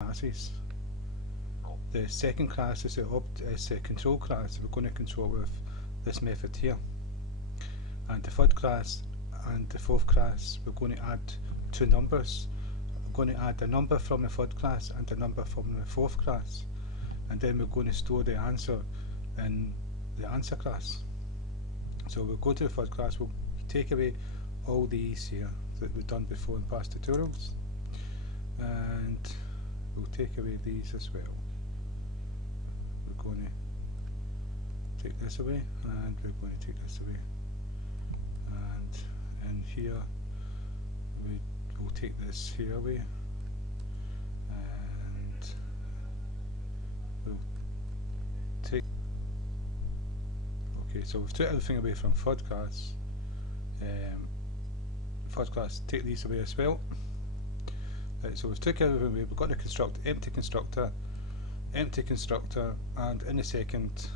classes. The second class is the control class. We're going to control with this method here. And the third class and the fourth class, we're going to add two numbers. We're going to add a number from the third class and a number from the fourth class. And then we're going to store the answer in the answer class. So we'll go to the third class, we'll take away all these here that we've done before in past tutorials. And we'll take away these as well. We're going to take this away, and we're going to take this away. And in here, we'll take this here away, and we'll take. Okay, so we've took everything away from third class. Third class, take these away as well. Right, so we've took everything away. We've got the constructor, empty constructor, and in a second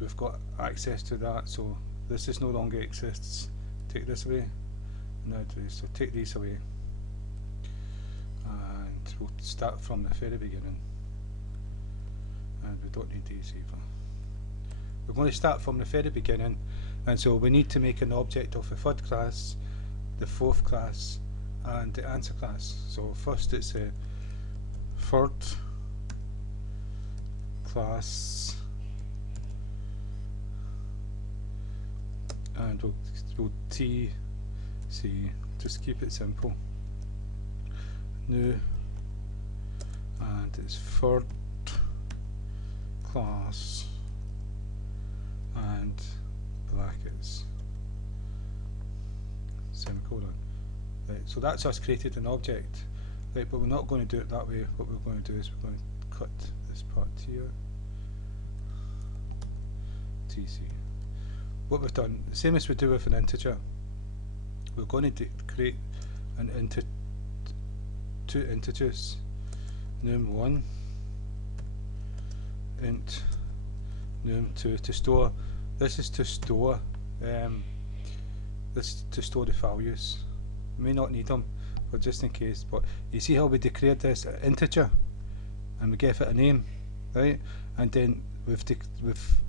we've got access to that. So this is no longer exists. Take this away. Now so take these away, and we'll start from the very beginning. And we don't need these either. We're going to start from the very beginning, and so we need to make an object of the third class, the fourth class, and the answer class. So first it's a third class, and we'll TC, just keep it simple. New, and it's third class and brackets, semicolon. Right, so that's us created an object. Right, but we're not going to do it that way. What we're going to do is we're going to cut this part here. TC. What we've done, the same as we do with an integer, we're going to create an two integers, num1, int num2, to store. This is to store the values. We may not need them, but just in case. But you see how we declared this integer, and we gave it a name, right? And then with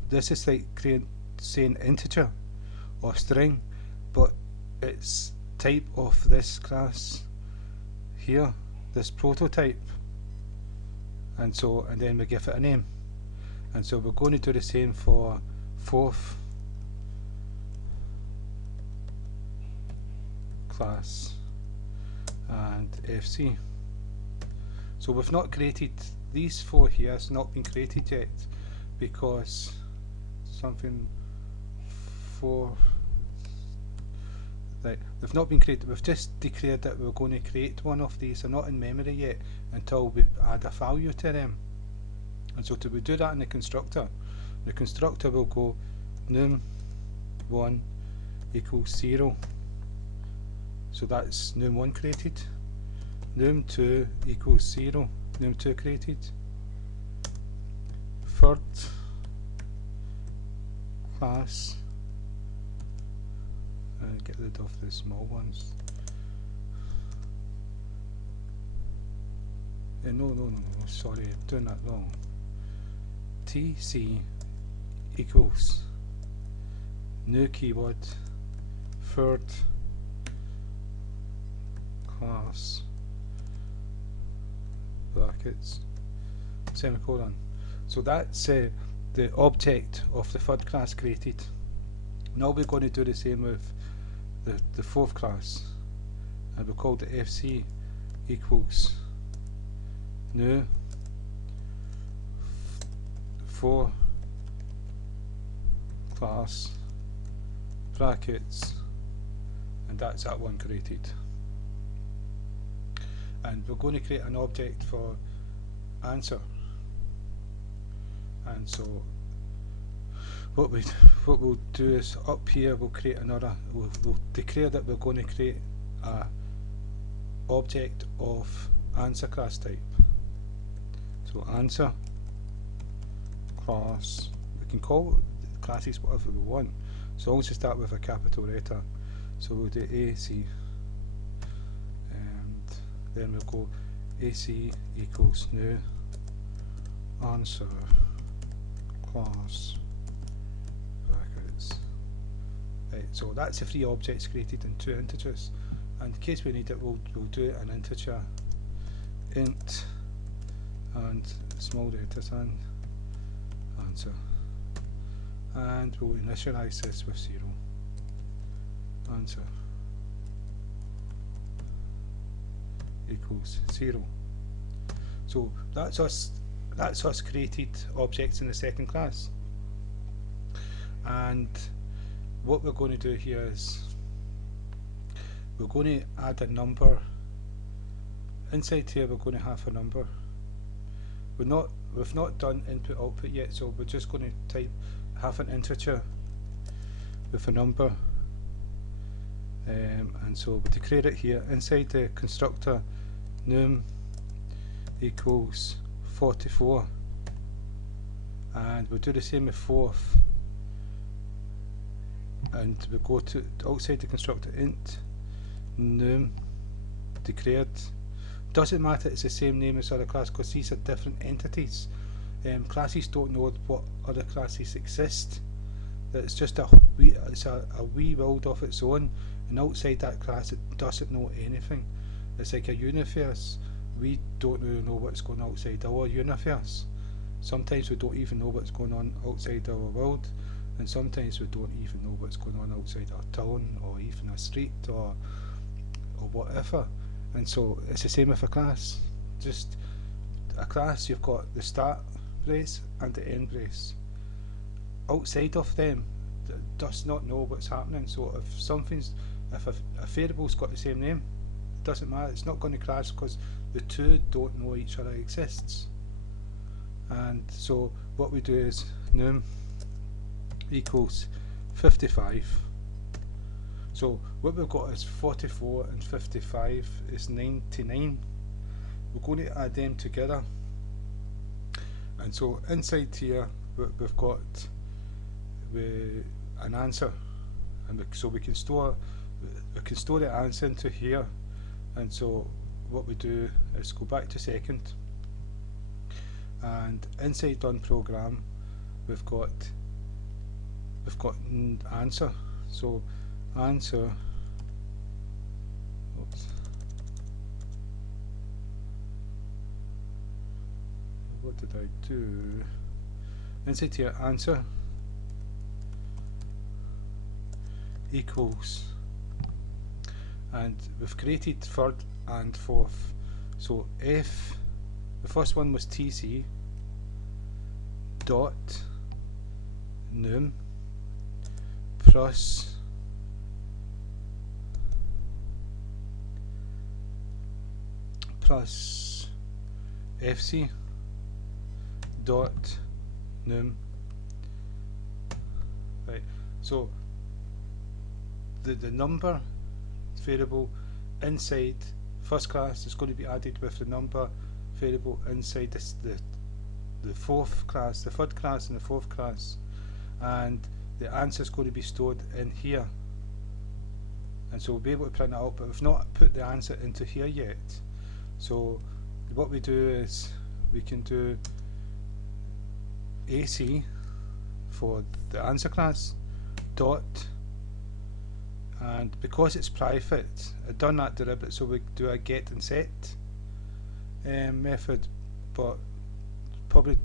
this is like saying integer or string, but it's type of this class here, this prototype, and then we give it a name. And so we're going to do the same for fourth class and FC. So we've not created these four here, it's not been created yet because something for they've not been created. We've just declared that we're going to create one of these. They're not in memory yet until we add a value to them. And so we do that in the constructor. The constructor will go num1 equals 0. So that's num1 created. Num2 equals 0. Num2 created. Third class. Get rid of the small ones. No, sorry, I'm doing that wrong. TC equals new keyword third class brackets semicolon. So that's the object of the third class created. Now we're going to do the same with the fourth class, and we'll call the FC equals new for class brackets, and that's that one created. And we're going to create an object for answer. And so what we'll do is up here we'll create another, we'll declare that we're going to create a object of answer class type. So answer class, we can call classes whatever we want, so long as we start with a capital letter. So we'll do AC, and then we'll go AC equals new answer class brackets. Right, so that's the 3 objects created in 2 integers, and in case we need it, we'll do it in integer int and small letters and answer, and we'll initialize this with 0 answer equals 0. So that's us created objects in the second class. And what we're going to do here is we're going to add a number inside here. We're going to have a number. We've not done input output yet, so we're just going to have an integer with a number, and so we declare it here inside the constructor num equals 44, and we'll do the same with fourth, and we go to outside the constructor int num declared. Doesn't matter, it's the same name as other class because these are different entities. Classes don't know what other classes exist. It's just a wee world of its own, and outside that class it doesn't know anything. It's like a universe. We don't really know what's going on outside our universe. Sometimes we don't even know what's going on outside our world, and sometimes we don't even know what's going on outside our town or even a street or whatever. And so it's the same with a class. Just a class, you've got the start brace and the end brace. Outside of them, it does not know what's happening. So if a variable's got the same name, it doesn't matter. It's not going to crash because the two don't know each other exists. And so what we do is num equals 55. So what we've got is 44 and 55 is 99. We're going to add them together, and so inside here we've got an answer, and so we can store the answer into here. And so what we do is go back to second, and inside done program we've got answer. So answer, oops, what did I do? Inside here answer equals, and we've created third and fourth. So if the first one was tc dot num plus fc dot num. Right, so the number variable inside first class is going to be added with the number variable inside the fourth class, the third class and the fourth class, and the answer is going to be stored in here. And so we'll be able to print it out, but we've not put the answer into here yet. So what we do is we can do AC for the answer class dot, and because it's private, I've done that deliberate, so we do a get and set method, but probably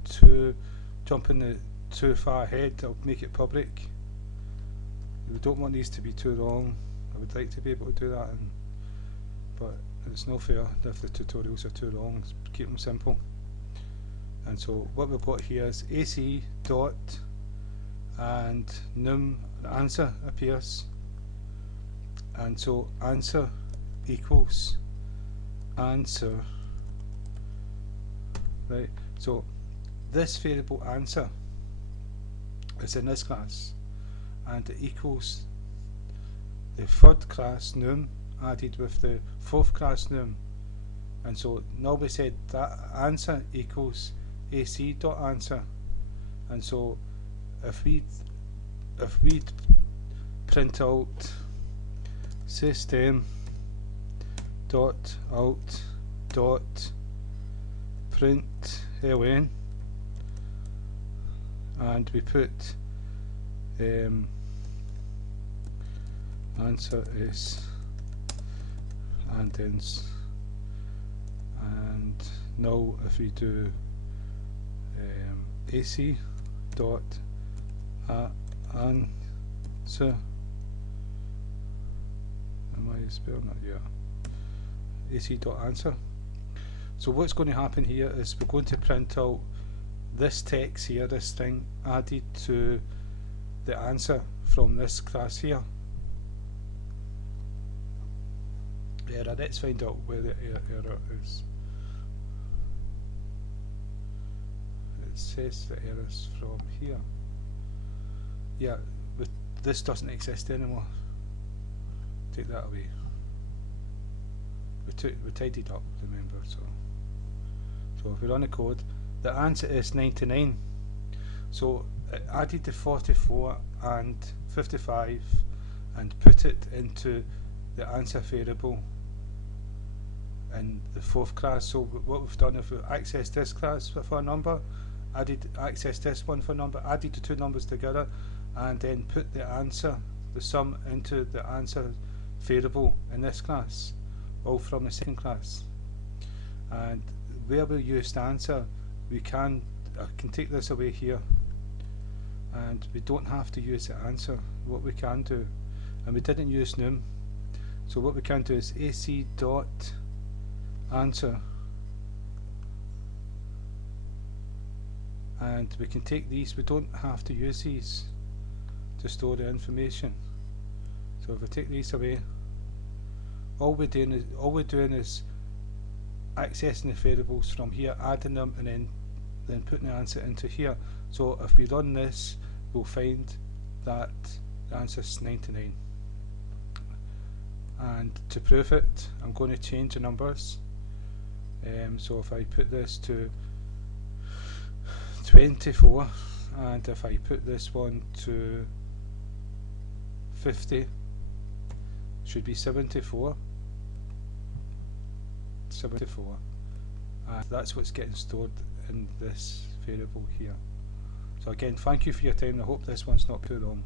jumping too far ahead, I'll make it public. We don't want these to be too long. I would like to be able to do that, but it's no fair if the tutorials are too long. Keep them simple. And so what we've got here is AC dot, and num, the answer appears, and so answer equals answer. Right, so this variable answer is in this class, and it equals the third class num added with the fourth class num. And so now we said that answer equals AC dot answer, and so if we print out system dot out dot print ln, and we put answer is and ends. And now if we do AC dot answer, am I spelling that? Yeah. AC dot answer. So what's going to happen here is we're going to print out this text here, this string added to the answer from this class here. Error, let's find out where the error is. It says the error is from here. Yeah, but this doesn't exist anymore. Take that away. We tidied up, remember, so if we run the code, the answer is 99. So it added the 44 and 55 and put it into the answer variable in the fourth class. So what we've done, if we access this class for a number, access this one for a number, added the two numbers together, and then put the answer, the sum, into the answer variable in this class, all from the second class. And where we use the answer, I can take this away here, and we don't have to use the answer. What we can do, and we didn't use num, so what we can do is AC dot answer, and we can take these. We don't have to use these to store the information. So if we take these away, all we're doing is accessing the variables from here, adding them, and then putting the answer into here. So if we run this, we'll find that the answer is 99. And to prove it, I'm going to change the numbers. So if I put this to 24, and if I put this one to 50, should be 74. And that's what's getting stored in this variable here. So again, thank you for your time. I hope this one's not too long.